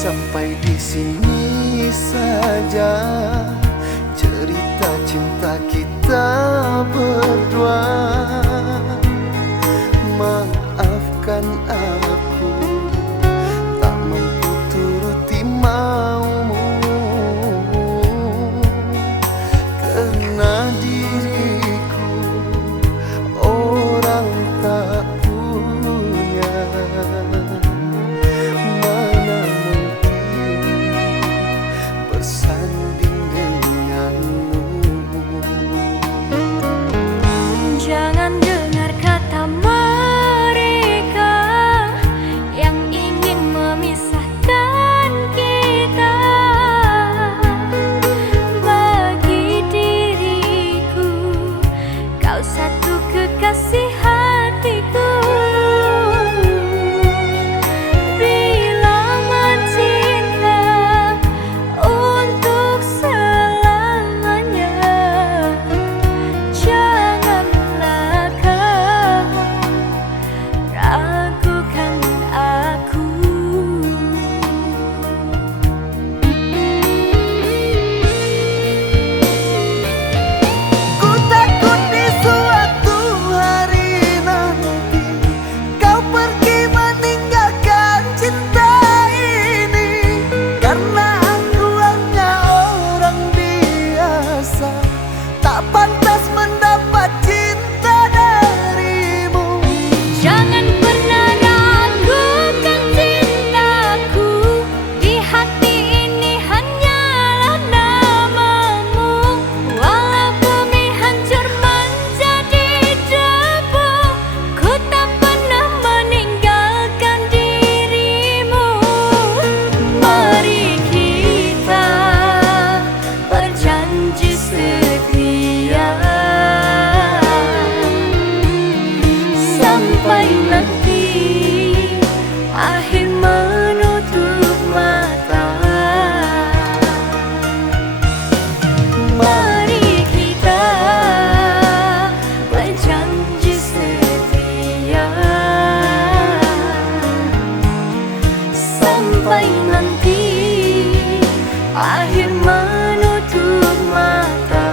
Sampai di sini saja cerita cinta kita berdua. Maafkan aku tak mampu turuti maumu, karena diriku orang tak punya. Mana mungkin bersanding denganmu. Jangan dengar kata mereka yang ingin memisahkan kita. Bagi diriku, kau satu kekasih hatiku. Tak pantas mendapat cinta darimu. Jangan pernah ragukan cintaku. Di hati ini hanyalah namamu. Walau bumi hancur menjadi debu, ku tak pernah meninggalkan dirimu. Mari kita berjanji setia sampai nanti akhir menutup mata. Mari kita berjanji setia sampai nanti akhir menutup mata.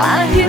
akhir